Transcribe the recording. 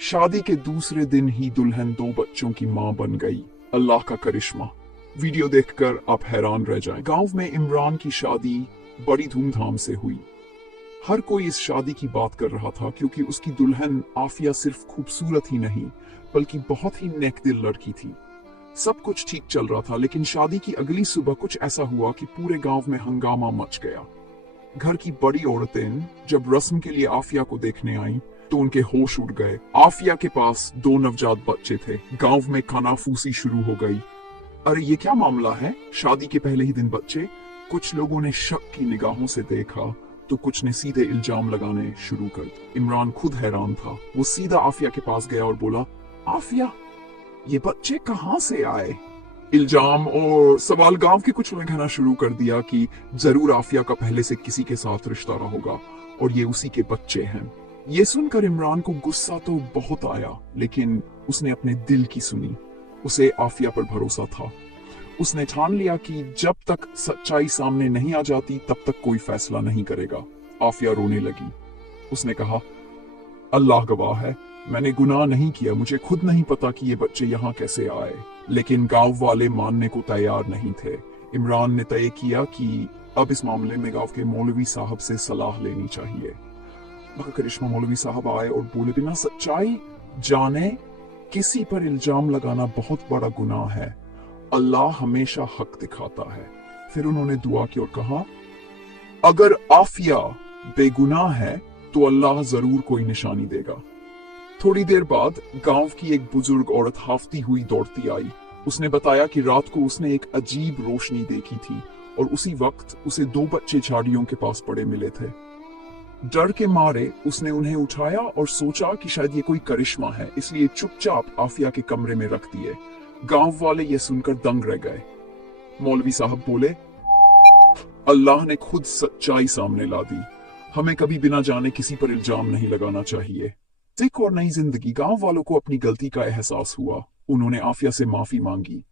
शादी के दूसरे दिन ही दुल्हन 2 बच्चों की मां बन गई। अल्लाह का करिश्मा। वीडियो देखकर आप हैरान रह जाएं। गांव में इमरान की शादी बड़ी धूमधाम से हुई। हर कोई इस शादी की बात कर रहा था क्योंकि उसकी दुल्हन आफिया सिर्फ खूबसूरत ही नहीं बल्कि बहुत ही नेकदिल लड़की थी। सब कुछ ठीक चल रहा था, लेकिन शादी की अगली सुबह कुछ ऐसा हुआ कि पूरे गांव में हंगामा मच गया। घर की बड़ी औरतें जब रस्म के लिए आफिया को देखने आईं, तो उनके होश उड़ गए। आफिया के पास 2 नवजात बच्चे थे। गांव में कानाफूसी शुरू हो गई। अरे ये क्या मामला है, शादी के पहले ही दिन बच्चे? कुछ लोगों ने शक की निगाहों से देखा तो कुछ ने सीधे इल्जाम लगाने शुरू कर दिए। इमरान खुद हैरान था। वो सीधा आफिया के पास गया और बोला, आफिया, ये बच्चे कहाँ से आए? इल्जाम और सवाल गांव के कुछ लोगों ने कहना शुरू कर दिया कि जरूर आफिया का पहले से किसी के साथ रिश्ता रहा होगा और ये उसी के बच्चे हैं। ये सुनकर इमरान को गुस्सा तो बहुत आया, लेकिन उसने अपने दिल की सुनी। उसे आफिया पर भरोसा था। उसने ठान लिया कि जब तक सच्चाई सामने नहीं आ जाती तब तक कोई फैसला नहीं करेगा। आफिया रोने लगी। उसने कहा, अल्लाह गवाह है, मैंने गुनाह नहीं किया। मुझे खुद नहीं पता कि ये बच्चे यहाँ कैसे आए। लेकिन गांव वाले मानने को तैयार नहीं थे। इमरान ने तय किया कि अब इस मामले में गांव के मौलवी साहब से सलाह लेनी चाहिए। मगर करिश्मा मौलवी साहब आए और बोले, बिना सच्चाई जाने किसी पर इल्जाम लगाना बहुत बड़ा गुनाह है। अल्लाह हमेशा हक दिखाता है। फिर उन्होंने दुआ की और कहा, अगर आफिया बेगुनाह है तो अल्लाह जरूर कोई निशानी देगा। थोड़ी देर बाद गांव की एक बुजुर्ग औरत हाफती हुई दौड़ती आई। उसने बताया कि रात को उसने एक अजीब रोशनी देखी थी और उसी वक्त उसे 2 बच्चे झाड़ियों के पास पड़े मिले थे। डर के मारे उसने उन्हें उठाया और सोचा कि शायद ये कोई करिश्मा है, इसलिए चुपचाप आफिया के कमरे में रख दिए। गांव वाले ये सुनकर दंग रह गए। मौलवी साहब बोले, अल्लाह ने खुद सच्चाई सामने ला दी। हमें कभी बिना जाने किसी पर इल्जाम नहीं लगाना चाहिए। एक और नई जिंदगी। गांव वालों को अपनी गलती का एहसास हुआ। उन्होंने आफिया से माफी मांगी।